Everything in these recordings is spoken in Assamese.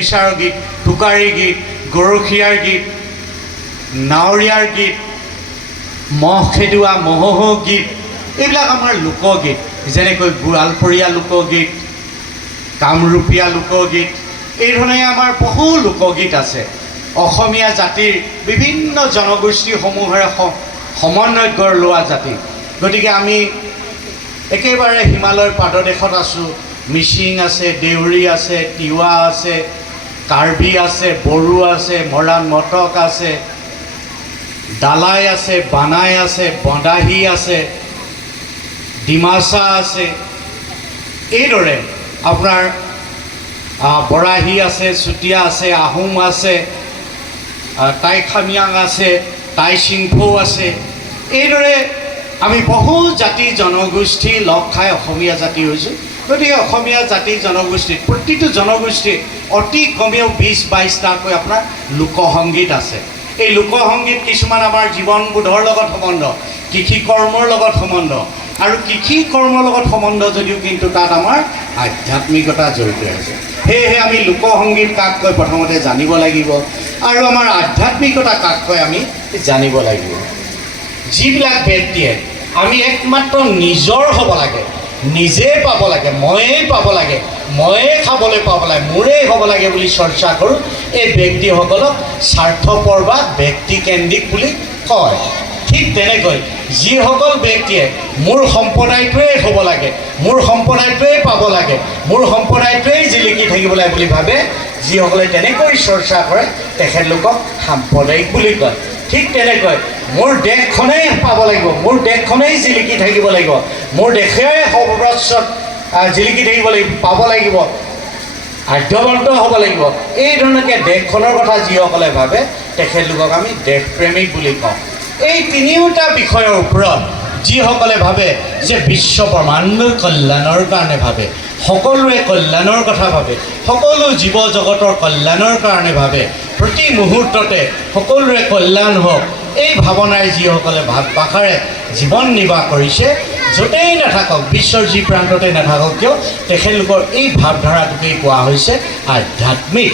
বিচাৰৰ গীত, টোকাৰী গীত, গৰখীয়াৰ গীত, নাৱৰীয়াৰ গীত, মহ খেদোৱা মহোহো গীত, এইবিলাক আমাৰ লোকগীত। যেনেকৈ গোৱালপৰীয়া লোকগীত, কামৰূপীয়া লোকগীত, এই ধৰণে আমাৰ বহু লোকগীত আছে। অসমীয়া জাতিৰ বিভিন্ন জনগোষ্ঠীসমূহেৰে সমন্বয়ত গঢ় লোৱা জাতি। গতিকে আমি একেবাৰে হিমালয়ৰ পাদদেশত আছোঁ। মিচিং আছে, দেউৰী আছে, তিৱা আছে, কাৰ্বি আছে, বড়ো আছে, মৰাণ মটক আছে, দালাই আছে, বানাই আছে, বন্দাহী আছে, ডিমাচা আছে, এইদৰে আপোনাৰ বৰাহী আছে, চুতীয়া আছে, আহোম আছে, টাই খামিয়াং আছে, টাই চিংফৌ আছে। এইদৰে আমি বহু জাতি জনগোষ্ঠী লগ খাই অসমীয়া জাতি হৈছোঁ। গতিকে অসমীয়া জাতি জনগোষ্ঠীত প্ৰতিটো জনগোষ্ঠীৰ অতি কমেও ২০-২২টাকৈ আপোনাৰ লোকসংগীত আছে। এই লোকসংগীত কিছুমান আমাৰ জীৱনবোধৰ লগত সম্বন্ধ, কৃষি কৰ্মৰ লগত সম্বন্ধ, আৰু কৃষি কৰ্মৰ লগত সম্বন্ধ যদিও কিন্তু তাত আমাৰ আধ্যাত্মিকতা জড়িত আছে। সেয়েহে আমি লোকসংগীত কাক কয় প্ৰথমতে জানিব লাগিব, আৰু আমাৰ আধ্যাত্মিকতা কাক কয় আমি জানিব লাগিব। যিবিলাক ব্যক্তিয়ে আমি একমাত্ৰ নিজৰ হ'ব লাগে, নিজে পাব লাগে, ময়েই পাব লাগে, ময়ে খাবলৈ পাব লাগে, মোৰেই হ'ব লাগে বুলি চৰ্চা কৰোঁ, এই ব্যক্তিসকলক স্বাৰ্থপৰ বা ব্যক্তিকেন্দ্ৰিক বুলি কয়। ঠিক তেনেকৈ যিসকল ব্যক্তিয়ে মোৰ সম্প্ৰদায়টোৱেই হ'ব লাগে, মোৰ সম্প্ৰদায়টোৱেই পাব লাগে, মোৰ সম্প্ৰদায়টোৱেই জিলিকি থাকিব লাগে বুলি ভাবে, যিসকলে তেনেকৈ চৰ্চা কৰে তেখেতলোকক সাম্প্ৰদায়িক বুলি কয়। ঠিক তেনেকৈ মোৰ দেশখনেই পাব লাগিব, মোৰ দেশখনেই জিলিকি থাকিব লাগিব, মোৰ দেশেই সৰ্বস্বত জিলিকি থাকিব লাগিব, পাব লাগিব, আদ্যৱন্ত হ'ব লাগিব, এই ধৰণকে দেশখনৰ কথা যিসকলে ভাবে তেখেতলোকক আমি দেশপ্ৰেমিক বুলি কওঁ। এই তিনিওটা বিষয়ৰ ওপৰত যিসকলে ভাবে যে বিশ্ব ব্ৰহ্মাণ্ডৰ কল্যাণৰ কাৰণে ভাবে, সকলোৰে কল্যাণৰ কথা ভাবে, সকলো জীৱ জগতৰ কল্যাণৰ কাৰণে ভাবে, প্ৰতি মুহূৰ্ততে সকলোৰে কল্যাণ হওক, এই ভাৱনাৰে যিসকলে ভাষাৰে জীৱন নিৰ্বাহ কৰিছে, য'তেই নাথাকক, বিশ্বৰ যি প্ৰান্ততে নাথাকক কিয়, তেখেতলোকৰ এই ভাৱধাৰাটোকেই কোৱা হৈছে আধ্যাত্মিক।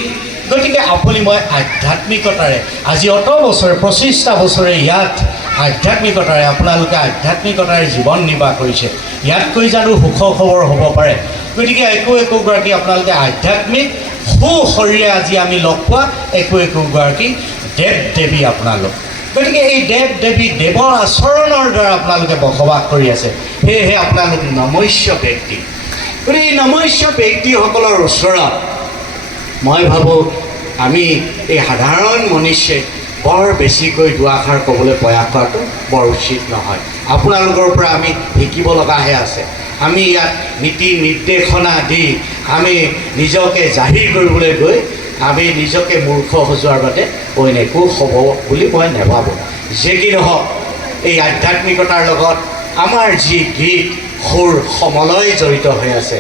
গতিকে আপুনি মই আধ্যাত্মিকতাৰে আজি অত বছৰে ২৫টা বছৰে ইয়াত আধ্যাত্মিকতাৰে আপোনালোকে আধ্যাত্মিকতাৰে জীৱন নিৰ্বাহ কৰিছে, ইয়াতকৈ জানো সুখ খবৰ হ'ব পাৰে? গতিকে একোগৰাকী আপোনালোকে আধ্যাত্মিক সুশৰীৰে আজি আমি লগ পোৱা একোগৰাকী দেৱ দেৱী আপোনালোক। গতিকে এই দেৱ দেৱী দেৱৰ আচৰণৰ দ্বাৰা আপোনালোকে বসবাস কৰি আছে, সেয়েহে আপোনালোক নমস্য ব্যক্তি। গতিকে এই নমস্য ব্যক্তিসকলৰ ওচৰত মই ভাবোঁ আমি এই সাধাৰণ মনুষ্যই বৰ বেছিকৈ দুআষাৰ ক'বলৈ প্ৰয়াস কৰাটো বৰ উচিত নহয়। আপোনালোকৰ পৰা আমি শিকিব লগাহে আছে। আমি ইয়াত নীতি নিৰ্দেশনা দি আমি নিজকে জাহিৰ কৰিবলৈ গৈ আমি নিজকে মূৰ্খ সজোৱাৰ বাদে অইন একো হ'ব বুলি মই নাভাবোঁ। যে কি নহওক, এই আধ্যাত্মিকতাৰ লগত আমাৰ যি গীত সুৰ সমলয় জড়িত হৈ আছে,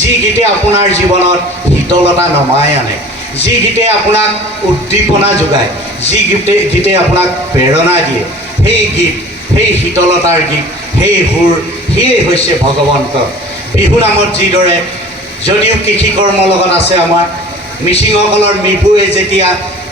যি গীতে আপোনাৰ জীৱনত শীতলতা নমাই আনে, যি গীতে আপোনাক উদ্দীপনা যোগায়, যি গীতে আপোনাক প্ৰেৰণা দিয়ে, সেই গীত, সেই শীতলতাৰ গীত, সেই সুৰ, সেয়ে হৈছে ভগৱন্ত। বিহু নামত যিদৰে যদিও কৃষি কৰ্মৰ লগত আছে আমাৰ মিচিংসকলৰ মিবুৱে যেতিয়া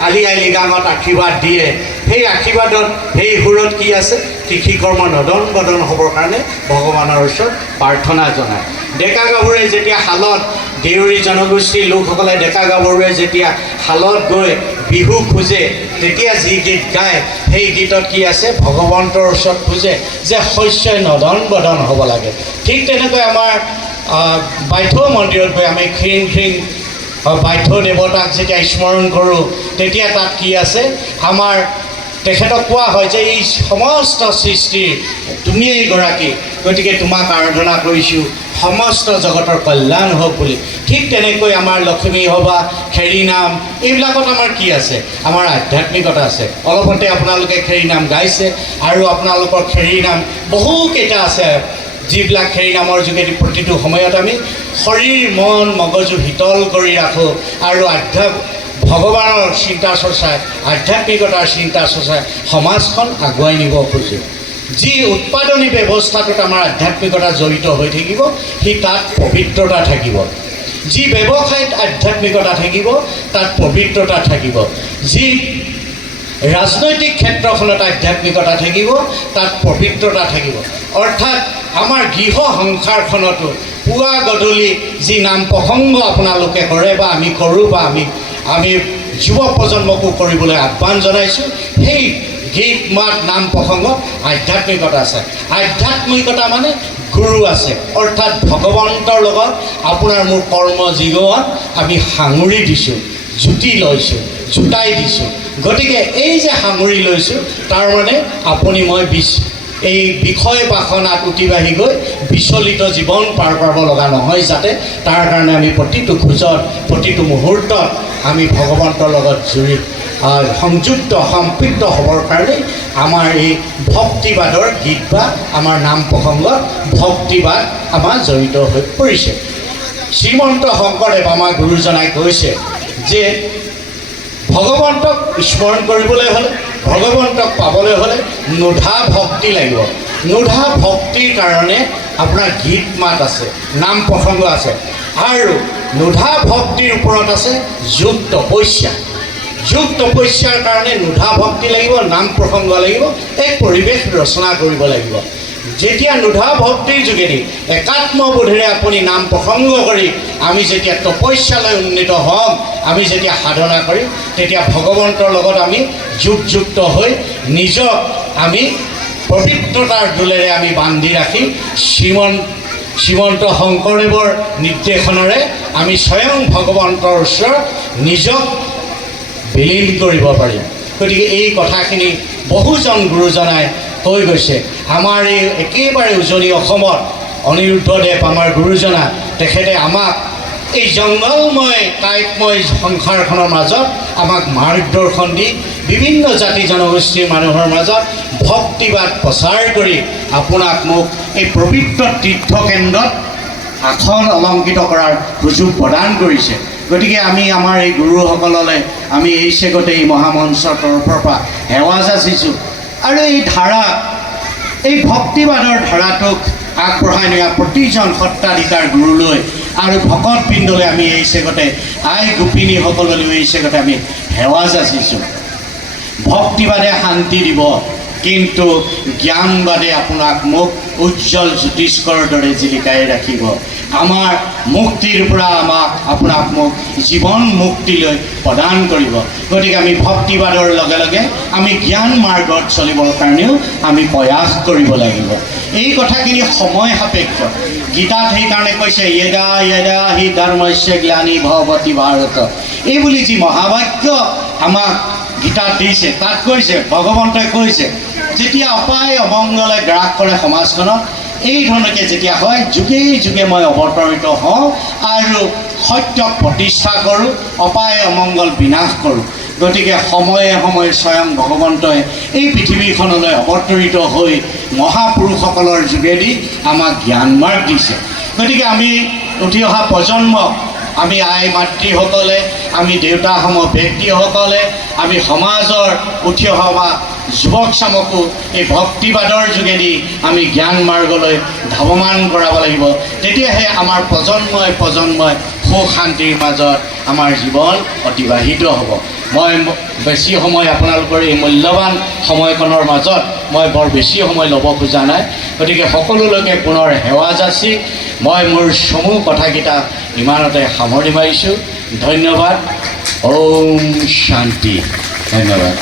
আলি আই লৃগাঙত আশীৰ্বাদ দিয়ে, সেই আশীৰ্বাদত সেই সুৰত কি আছে, কৃষি কৰ্ম নদন বদন হ'বৰ কাৰণে ভগৱানৰ ওচৰত প্ৰাৰ্থনা জনায়। ডেকা গাভৰুৱে যেতিয়া শালত, দেউৰী জনগোষ্ঠীৰ লোকসকলে ডেকা গাভৰুৱে যেতিয়া শালত গৈ বিহু খোজে, তেতিয়া যি গীত গায় সেই গীতত কি আছে, ভগৱন্তৰ ওচৰত খোজে যে শস্যই নদন বদন হ'ব লাগে। ঠিক তেনেকৈ আমাৰ বাইথৌ মন্দিৰত গৈ আমি খিং বাইথৌ দেৱতাক যেতিয়া স্মৰণ কৰোঁ, তেতিয়া তাত কি আছে, আমাৰ তেখেতক কোৱা হয় যে এই সমস্ত সৃষ্টিৰ তুমিয়েই গৰাকী, গতিকে তোমাক আৰাধনা কৰিছোঁ, সমস্ত জগতৰ কল্যাণ হওক বুলি। ঠিক তেনেকৈ আমাৰ লক্ষ্মী সভা, খেৰী নাম, এইবিলাকত আমাৰ কি আছে, আমাৰ আধ্যাত্মিকতা আছে। অলপতে আপোনালোকে খেৰী নাম গাইছে, আৰু আপোনালোকৰ খেৰী নাম বহুকেইটা আছে, যিবিলাক খেৰী নামৰ যোগেদি প্ৰতিটো সময়ত আমি শৰীৰ মন মগজু শীতল কৰি ৰাখোঁ, আৰু ভগৱানৰ চিন্তা চৰ্চাই, আধ্যাত্মিকতাৰ চিন্তা চৰ্চাই সমাজখন আগুৱাই নিব খোজোঁ। যি উৎপাদনী ব্যৱস্থাটোত আমাৰ আধ্যাত্মিকতা জড়িত হৈ থাকিব, সি তাত পবিত্ৰতা থাকিব। যি ব্যৱসায়ত আধ্যাত্মিকতা থাকিব তাত পবিত্ৰতা থাকিব, যি ৰাজনৈতিক ক্ষেত্ৰখনত আধ্যাত্মিকতা থাকিব তাত পবিত্ৰতা থাকিব। অৰ্থাৎ আমাৰ গৃহ সংসাৰখনতো পুৱা গধূলি যি নাম প্ৰসংগ আপোনালোকে কৰে বা আমি কৰোঁ বা আমি যুৱ প্ৰজন্মকো কৰিবলৈ আহ্বান জনাইছোঁ, সেই গীত মাত নাম প্ৰসংগত আধ্যাত্মিকতা আছে। আধ্যাত্মিকতা মানে গুৰু আছে, অৰ্থাৎ ভগৱন্তৰ লগত আপোনাৰ মোৰ কৰ্ম জীৱন আমি সাঙুৰি দিছোঁ, জুতি লৈছোঁ, জোতাই দিছোঁ। গতিকে এই যে সাঙুৰি লৈছোঁ তাৰ মানে আপুনি মই এই বিষয় বাসনাত উঠি বাঢ়ি গৈ বিচলিত জীৱন পাৰ কৰাব লগা নহয়, যাতে তাৰ কাৰণে আমি প্ৰতিটো খোজত প্ৰতিটো মুহূৰ্তত আমি ভগৱন্তৰ লগত সংযুক্ত সম্পৃক্ত হ'বৰ কাৰণে আমাৰ এই ভক্তিবাদৰ গীত বা আমাৰ নাম প্ৰসংগত ভক্তিবাদ আমাৰ জড়িত হৈ পৰিছে। শ্ৰীমন্ত শংকৰদেৱ আমাৰ গুৰুজনাই কৈছে যে ভগৱন্তক স্মৰণ কৰিবলৈ হ'লে, ভগৱন্তক পাবলৈ হ'লে নুধা ভক্তি লাগিব। নুধা ভক্তিৰ কাৰণে আপোনাৰ গীত মাত আছে, নাম প্ৰসংগ আছে, আৰু নুধা ভক্তিৰ ওপৰত আছে যোগ তপস্যা। যোগ তপস্যাৰ কাৰণে নুধা ভক্তি লাগিব, নাম প্ৰসংগ লাগিব, এক পৰিৱেশ ৰচনা কৰিব লাগিব। যেতিয়া নুধা ভক্তিৰ যোগেদি একাত্মবোধেৰে আপুনি নাম প্ৰসংগ কৰি আমি যেতিয়া তপস্যালৈ উন্নীত হ'ম, আমি যেতিয়া সাধনা কৰিম, তেতিয়া ভগৱন্তৰ লগত আমি যুক্ত হৈ নিজক আমি পবিত্ৰতাৰ দোলেৰে আমি বান্ধি ৰাখি শ্ৰীমন্ত শংকৰদেৱৰ নিৰ্দেশনেৰে আমি স্বয়ং ভগৱন্তৰ ওচৰত নিজক বিলীন কৰিব পাৰিম। গতিকে এই কথাখিনি বহুজন গুৰুজনাই কৈ গৈছে। আমাৰ এই একেবাৰে উজনি অসমত অনিৰুদ্ধদেৱ আমাৰ গুৰুজনা, তেখেতে আমাক এই জংঘলময় কাঁইটময় সংসাৰখনৰ মাজত আমাক মাৰ্গদৰ্শন দি বিভিন্ন জাতি জনগোষ্ঠীৰ মানুহৰ মাজত ভক্তিবাদ প্ৰচাৰ কৰি আপোনাক মোক এই পবিত্ৰ তীৰ্থকেন্দ্ৰত আসন অলংকৃত কৰাৰ সুযোগ প্ৰদান কৰিছে। গতিকে আমি আমাৰ এই গুৰুসকললৈ আমি এই চেগতে এই মহামঞ্চৰ তৰফৰ পৰা সেৱা যাচিছোঁ। আৰু এই ধাৰা, এই ভক্তিবাদৰ ধাৰাটোক আগবঢ়াই নিয়া প্ৰতিজন সত্ৰাধিকাৰ গুৰুলৈ আৰু ভকতবৃন্দলৈ আমি এই চেগতে আই গোপিনীসকললৈ এই চেগতে আমি সেৱা যাচিছোঁ। ভক্তিবাদে শান্তি দিব, কিন্তু জ্ঞানবাদে আপোনাক মোক উজ্জ্বল জ্যোতিষ্কৰ দৰে জিলিকাই ৰাখিব। আমাৰ মুক্তিৰ পৰা আপোনাক মোক জীৱন মুক্তিলৈ প্ৰদান কৰিব। গতিকে আমি ভক্তিবাদৰ লগে লগে আমি জ্ঞান মাৰ্গত চলিবৰ কাৰণেও আমি প্ৰয়াস কৰিব লাগিব। এই কথাখিনি সময় সাপেক্ষ। গীতাত সেইকাৰণে কৈছে য়েদা য়েদা হি ধৰ্মস্য গ্লানি ভৱতি ভাৰত, এই বুলি যি মহাবাক্য আমাক গীতাত দিছে, তাত কৈছে, ভগৱন্তই কৈছে, যেতিয়া অপায় অমংগলে গ্ৰাস কৰে সমাজখনত, এই ধৰণকে যেতিয়া হয়, যুগে যুগে মই অৱতৰিত হওঁ আৰু সত্যক প্ৰতিষ্ঠা কৰোঁ, অপায় অমংগল বিনাশ কৰোঁ। গতিকে সময়ে সময়ে স্বয়ং ভগৱন্তই এই পৃথিৱীখনলৈ অৱতৰিত হৈ মহাপুৰুষসকলৰ যোগেদি আমাক জ্ঞান মাৰ্গ দিছে। গতিকে আমি উঠি অহা প্ৰজন্মক, আমি আই মাতৃসকলে, আমি দেউতাসম ব্যক্তিসকলে, আমি সমাজৰ উঠি অহা যুৱক চামকো এই ভক্তিবাদৰ যোগেদি আমি জ্ঞান মাৰ্গলৈ ধাৱমান কৰাব লাগিব। তেতিয়াহে আমাৰ প্ৰজন্মই সুখ শান্তিৰ মাজত আমাৰ জীৱন অতিবাহিত হ'ব। মই বেছি সময় আপোনালোকৰ এই মূল্যৱান সময়কণৰ মাজত মই বৰ বেছি সময় ল'ব খোজা নাই। গতিকে সকলোলৈকে পুনৰ সেৱা যাচি মই মোৰ চমু কথাকেইটা ইমানতে সামৰি মাৰিছোঁ। ধন্যবাদ। ওম শান্তি। ধন্যবাদ।